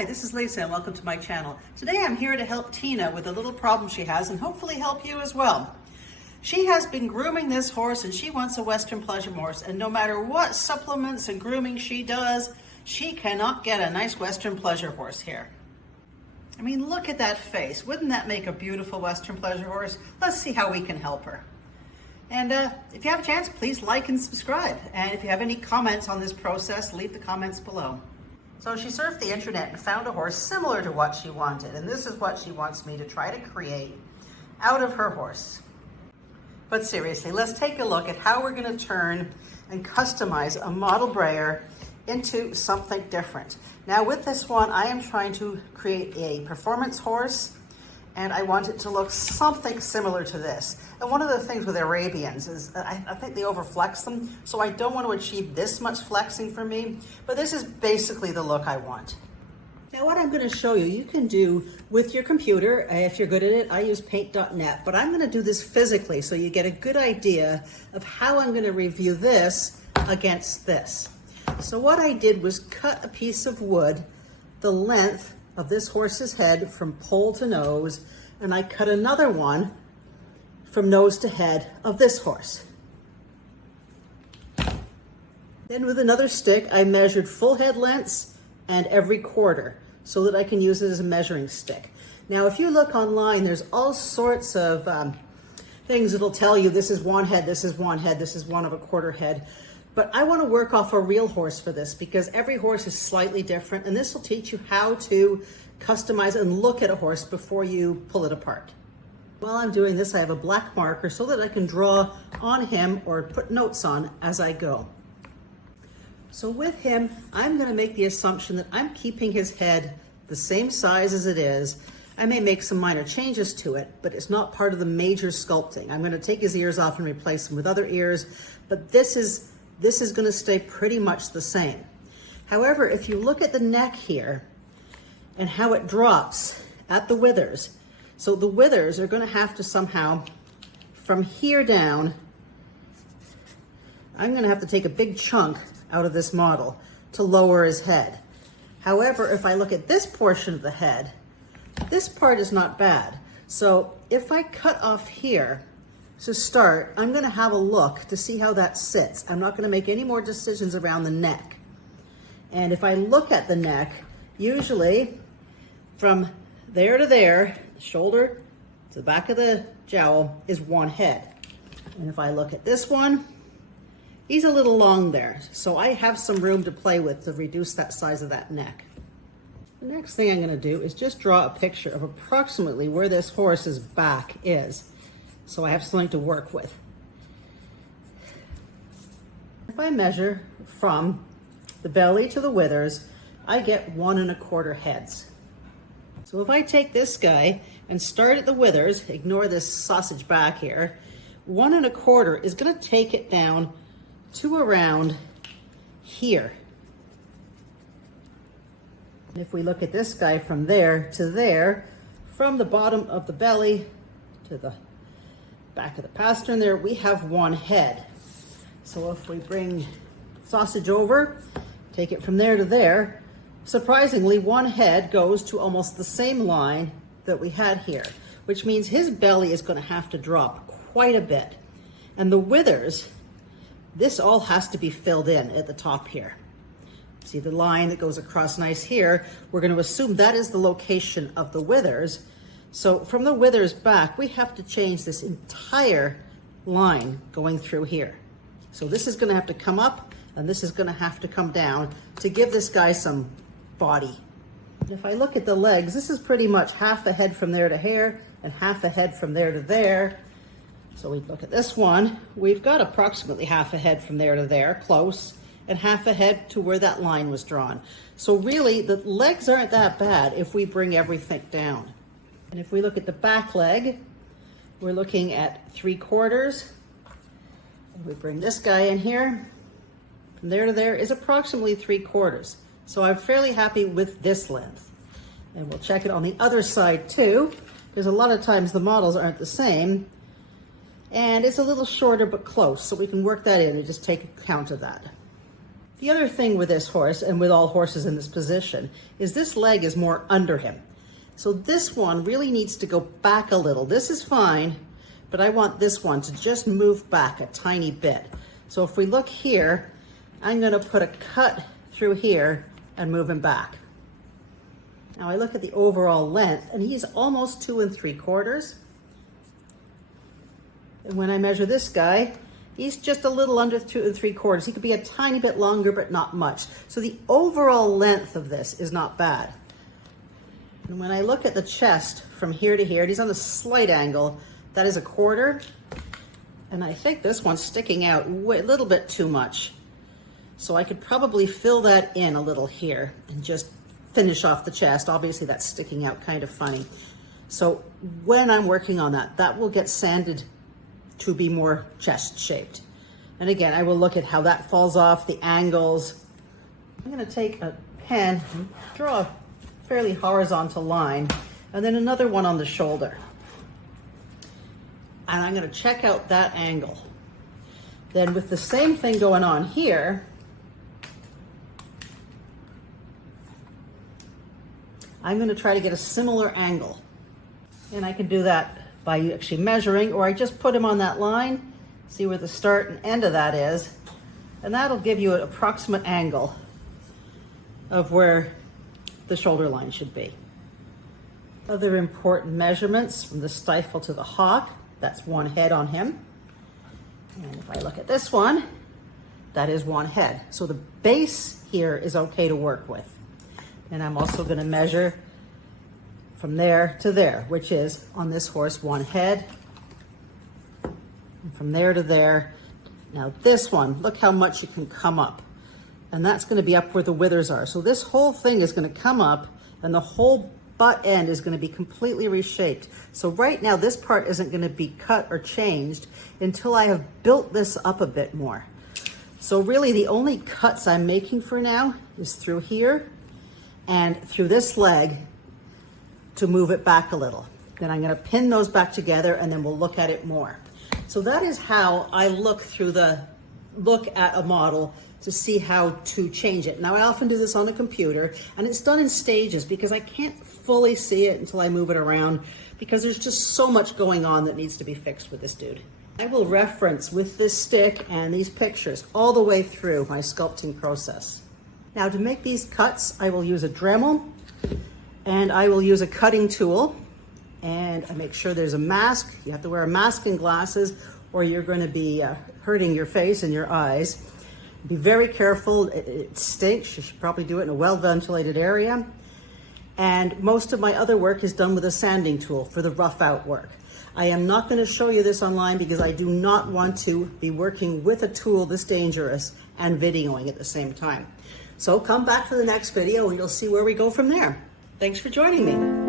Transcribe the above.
Hi, this is Lisa and welcome to my channel. Today I'm here to help Tina with a little problem she has and hopefully help you as well. She has been grooming this horse and she wants a Western Pleasure horse, and no matter what supplements and grooming she does, she cannot get a nice Western Pleasure horse here. I mean, look at that face. Wouldn't that make a beautiful Western Pleasure horse? Let's see how we can help her. And if you have a chance, please like and subscribe. And if you have any comments on this process, leave the comments below. So she surfed the internet and found a horse similar to what she wanted. And this is what she wants me to try to create out of her horse. But seriously, let's take a look at how we're going to turn and customize a model Breyer into something different. Now with this one, I am trying to create a performance horse, and I want it to look something similar to this. And one of the things with Arabians is I think they overflex them, so I don't want to achieve this much flexing for me, but this is basically the look I want. Now what I'm going to show you, you can do with your computer, if you're good at it. I use paint.net, but I'm going to do this physically so you get a good idea of how I'm going to review this against this. So what I did was cut a piece of wood the length of this horse's head from poll to nose, and I cut another one from nose to head of this horse. Then with another stick, I measured full head lengths and every quarter so that I can use it as a measuring stick. Now, if you look online, there's all sorts of things that'll tell you this is one head, this is one head, this is 1 1/4 head. But I want to work off a real horse for this because every horse is slightly different, and this will teach you how to customize and look at a horse before you pull it apart. While I'm doing this, I have a black marker so that I can draw on him or put notes on as I go. So with him, I'm going to make the assumption that I'm keeping his head the same size as it is. I may make some minor changes to it, but it's not part of the major sculpting. I'm going to take his ears off and replace them with other ears, but this is going to stay pretty much the same. However, if you look at the neck here and how it drops at the withers, so the withers are going to have to somehow, from here down, I'm going to have to take a big chunk out of this model to lower his head. However, if I look at this portion of the head, this part is not bad. So if I cut off here to start, I'm going to have a look to see how that sits. I'm not going to make any more decisions around the neck. And if I look at the neck, usually from there to there, the shoulder to the back of the jowl is one head. And if I look at this one, he's a little long there. So I have some room to play with to reduce that size of that neck. The next thing I'm going to do is just draw a picture of approximately where this horse's back is, so I have something to work with. If I measure from the belly to the withers, I get 1 1/4 heads. So if I take this guy and start at the withers, ignore this sausage back here, 1 1/4 is going to take it down to around here. And if we look at this guy from there to there, from the bottom of the belly to the back of the pastern there, we have 1 head. So if we bring sausage over, take it from there to there, surprisingly 1 head goes to almost the same line that we had here, which means his belly is going to have to drop quite a bit. And the withers, this all has to be filled in at the top here. See the line that goes across nice here? We're going to assume that is the location of the withers. So from the withers back, we have to change this entire line going through here. So this is going to have to come up and this is going to have to come down to give this guy some body. And if I look at the legs, this is pretty much half a head from there to here and half a head from there to there. So we look at this one, we've got approximately half a head from there to there, close, and half a head to where that line was drawn. So really, the legs aren't that bad if we bring everything down. And if we look at the back leg, we're looking at 3/4. And we bring this guy in here, from there to there is approximately 3/4. So I'm fairly happy with this length. And we'll check it on the other side too, because a lot of times the models aren't the same. And it's a little shorter but close, so we can work that in and just take account of that. The other thing with this horse, and with all horses in this position, is this leg is more under him. So this one really needs to go back a little. This is fine, but I want this one to just move back a tiny bit. So if we look here, I'm gonna put a cut through here and move him back. Now I look at the overall length, and he's almost 2 3/4. And when I measure this guy, he's just a little under 2 3/4. He could be a tiny bit longer, but not much. So the overall length of this is not bad. And when I look at the chest from here to here, and he's on a slight angle, that is 1/4. And I think this one's sticking out a little bit too much. So I could probably fill that in a little here and just finish off the chest. Obviously that's sticking out kind of funny. So when I'm working on that, that will get sanded to be more chest shaped. And again, I will look at how that falls off, the angles. I'm gonna take a pen and draw a fairly horizontal line, and then another one on the shoulder. And I'm gonna check out that angle. Then with the same thing going on here, I'm gonna try to get a similar angle. And I can do that by actually measuring, or I just put him on that line, see where the start and end of that is, and that'll give you an approximate angle of where the shoulder line should be. Other important measurements from the stifle to the hock, that's 1 head on him. And if I look at this one, that is 1 head. So the base here is okay to work with. And I'm also gonna measure from there to there, which is on this horse 1 head. And from there to there. Now this one, look how much you can come up. And that's gonna be up where the withers are. So this whole thing is gonna come up, and the whole butt end is gonna be completely reshaped. So right now, this part isn't gonna be cut or changed until I have built this up a bit more. So really the only cuts I'm making for now is through here and through this leg to move it back a little. Then I'm gonna pin those back together, and then we'll look at it more. So that is how I look at a model to see how to change it. Now I often do this on a computer, and it's done in stages because I can't fully see it until I move it around, because there's just so much going on that needs to be fixed with this dude. I will reference with this stick and these pictures all the way through my sculpting process. Now to make these cuts, I will use a Dremel, and I will use a cutting tool, and I make sure there's a mask. You have to wear a mask and glasses, or you're going to be hurting your face and your eyes. Be very careful, it stinks. You should probably do it in a well-ventilated area. And most of my other work is done with a sanding tool for the rough out work. I am not going to show you this online because I do not want to be working with a tool this dangerous and videoing at the same time. So come back for the next video and you'll see where we go from there. Thanks for joining me.